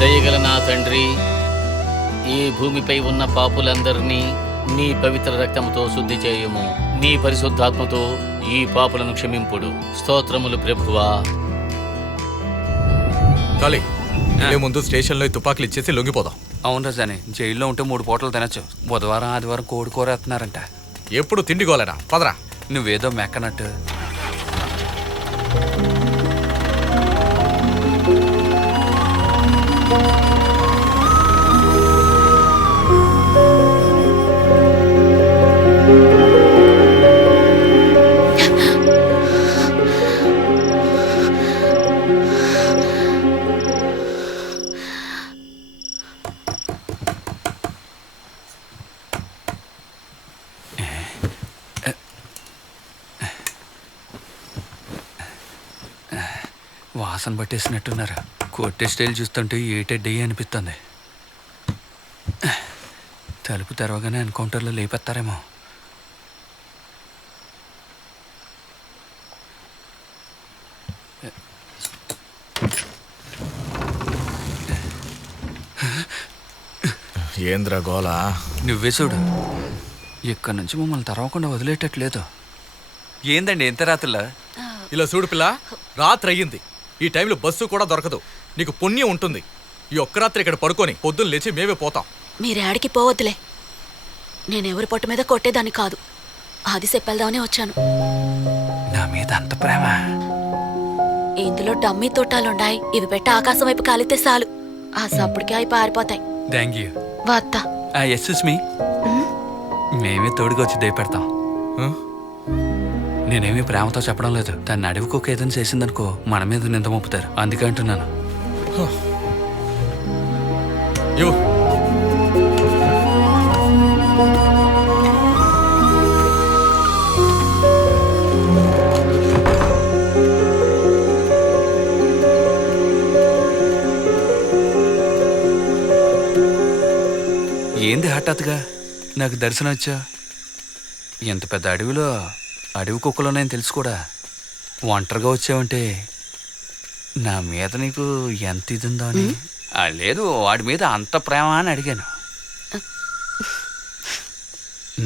దయగల నా తండ్రి, ఈ భూమిపై ఉన్న పాపులందరినీ నీ పవిత్ర రక్తముతో శుద్ధి చేయుము. నీ పరిశుద్ధాత్మతో ఈ పాపులను క్షమింపుడు. స్తోత్రములు ప్రభువా. కాళీ, ముందు స్టేషన్లో తుపాకులు ఇచ్చేసి లొంగిపోదాం. అవును రజాని, జైల్లో ఉంటే 3 పూటలు తినచ్చు. బుధవారం ఆదివారం కోడి కూర వేస్తున్నారంట. ఎప్పుడు తిండిగోలేనా? పదరా. నువ్వేదో మెక్కనట్టు. వాసన పట్టేసినట్టున్నారు. కొట్టే స్టైల్ చూస్తుంటే ఏటెడ్డీ అనిపిస్తుంది. తలుపు తెరవగానే ఎన్కౌంటర్లో లేపెత్తారేమో. ఏంద్రా గోలా? నువ్వే చూడు, ఇక్కడి నుంచి మమ్మల్ని తెరవకుండా వదిలేటట్లేదు. ఏందండి ఎంత రాత్రిలా? ఇలా చూడు పిల్ల, రాత్రి అయ్యింది. ఈ టైంలో బస్సు కూడా దొరకదు. నీకు పుణ్యం ఉంటుంది. ఈ ఒక్క రాత్రి ఇక్కడ పడుకొని పొద్దున్న లేచి మేమే పోతాం. మీరేడికి పోవద్దులే. నేనెవరి పొట్టు మీద కొట్టేదాన్ని కాదు. అది చెప్పేద్దామనే వచ్చాను. నా మీద అంత ప్రేమ? ఇందులో డమ్మీ తోటాలుండాయి. ఇవి పెట్టి ఆకాశం వైపు కాలితే చాలు, ఆ సప్పుడికి అవి పారిపోతాయి. Thank you. వత్తా. ఎస్ఎస్ మీ, మేమే తోడుగా వచ్చి దయపెడతాం. నేనేమీ ప్రేమతో చెప్పడం లేదు. తన అడవికొక ఏదైనా చేసిందనుకో మన మీద నింద మోపుతారు. అందుకే అంటున్నాను. ఏంది హఠాత్తుగా నాకు దర్శనం వచ్చా? ఎంత పెద్ద అడవిలో అడవి కుక్కలోనేం తెలుసు కూడా. ఒంటరిగా వచ్చావంటే నా మీద నీకు ఎంత ఇది ఉందో అని. లేదు, వాడి మీద అంత ప్రేమ అని అడిగాను.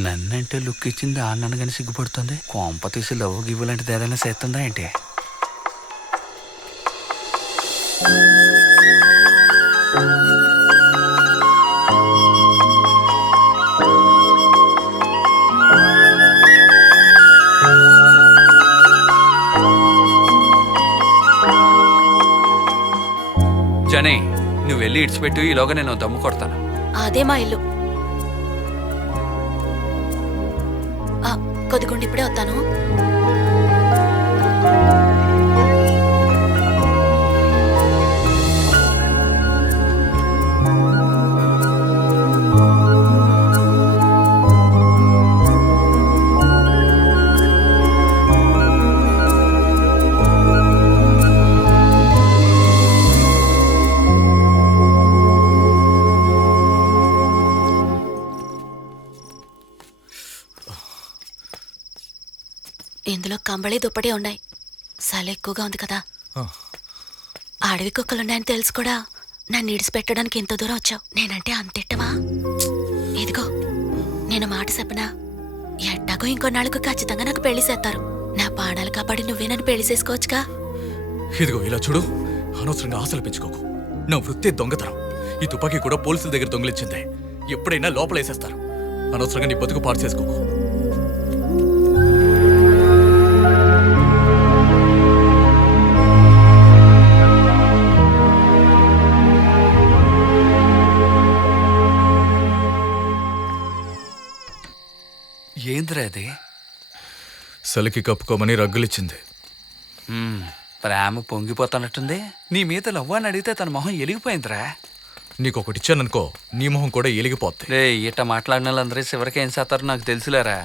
నన్నంటే లుక్ ఇచ్చింది ఆన్నను కానీ సిగ్గుపడుతుంది. కొంప తీసి లవ్ గివ్వు లాంటిది ఏదైనా చేస్తుందా ఏంటి? జనే, నువ్వు వెళ్ళి ఇడిచిపెట్టు. ఈలోగా నేను దమ్ము కొడతాను. అదే మా ఇల్లు. కొద్దిగుండి ఇప్పుడే వస్తాను. ఇందులో కంబళి దుప్పటి ఉన్నాయి. చలి ఎక్కువగా ఉంది కదా. అడవి కుక్కలున్నాయని తెలుసు కూడా నన్ను ఇడిచిపెట్టడానికి ఇంత దూరం వచ్చావు. నేనంటే అంతిట్టమా? ఇదిగో, నేను మాట చెప్పనా, ఎట్టాగో ఇంకొన్నాళ్ళకు ఖచ్చితంగా నాకు పెళ్లి చేస్తారు. నా పాడాలు కాపాడి నువ్వే నన్ను పెళ్లి చేసుకోవచ్చుగా. ఇదిగో ఇలా చూడు, అనవసరంగా ఆశలు పెంచుకోకు. నా వృత్తి దొంగతనం. ఈ తుపాకీ కూడా పోలీసుల దగ్గర దొంగిలించిందే. ఎప్పుడైనా లోపలేసేస్తారు. అనవసరంగా నీ బతుకు పాడు చేసుకోకు. ఏంద్రా అది? సలికి కప్పుకోమని రగ్గులిచ్చింది. ప్రేమ పొంగిపోతానట్టుంది. నీ మీద లవ్వాన్ని అడిగితే తన మొహం ఎలిగిపోయిందిరా. నీకొకటిచ్చాననుకో, నీ మొహం కూడా ఎలిగిపోద్ది. రే, ఇట్ట మాట్లాడిన వాళ్ళందరూ చివరికి ఏం చేస్తారో నాకు తెలుసులేరా.